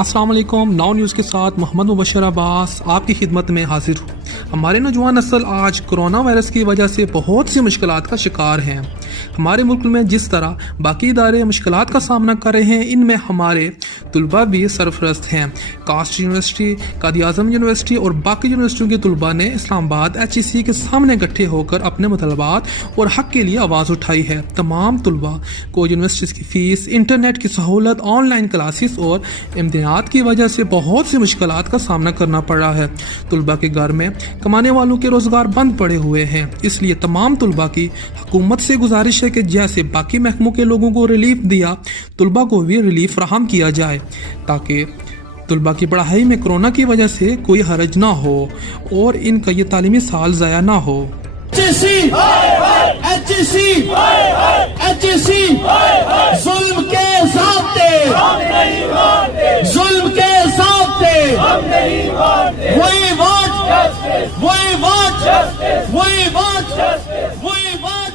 السلام علیکم. Now news کے ساتھ محمد مبشر عباس آپ کی خدمت میں حاضر ہوں. ہمارے نوجوان نسل آج کرونا وائرس کی وجہ سے بہت سی مشکلات کا شکار ہیں. ہمارے ملک میں جس طرح باقی ادارے مشکلات کا سامنا کر رہے ہیں، ان میں ہمارے طلباء بھی سرفرست ہیں. Cost university, Quaid Azam university اور باقی یونیورسٹیوں کے طلباء نے اسلام آباد HEC کے سامنے اکٹھے ہو کر اپنے مطالبات اور حق کے لیے آواز اٹھائی ہے. تمام طلباء کو یونیورسٹیز کی فیس، انٹرنیٹ کی سہولت، آن لائن کلاسز اور امتحانات کی وجہ سے بہت سی مشکلات کا سامنا کرنا پڑ رہا ہے. طلباء کے گھر میں کمانے والوں کے روزگار بند پڑے ہوئے ہیں. اس لیے تمام طلباء کی حکومت سے گزارش ہے کہ جیسے باقی محکموں کے لوگوں کو ریلیف دیا، طلباء کو بھی ریلیف فراہم کیا جائے تاکہ طلباء کی پڑھائی میں کرونا کی وجہ سے کوئی حرج نہ ہو اور ان کا یہ تعلیمی سال ضائع نہ ہو. ظلم کے ضابطے، ظلم کے ضابطے، وہی واٹ، وہی واٹ، وہی واٹ، وہی واٹ.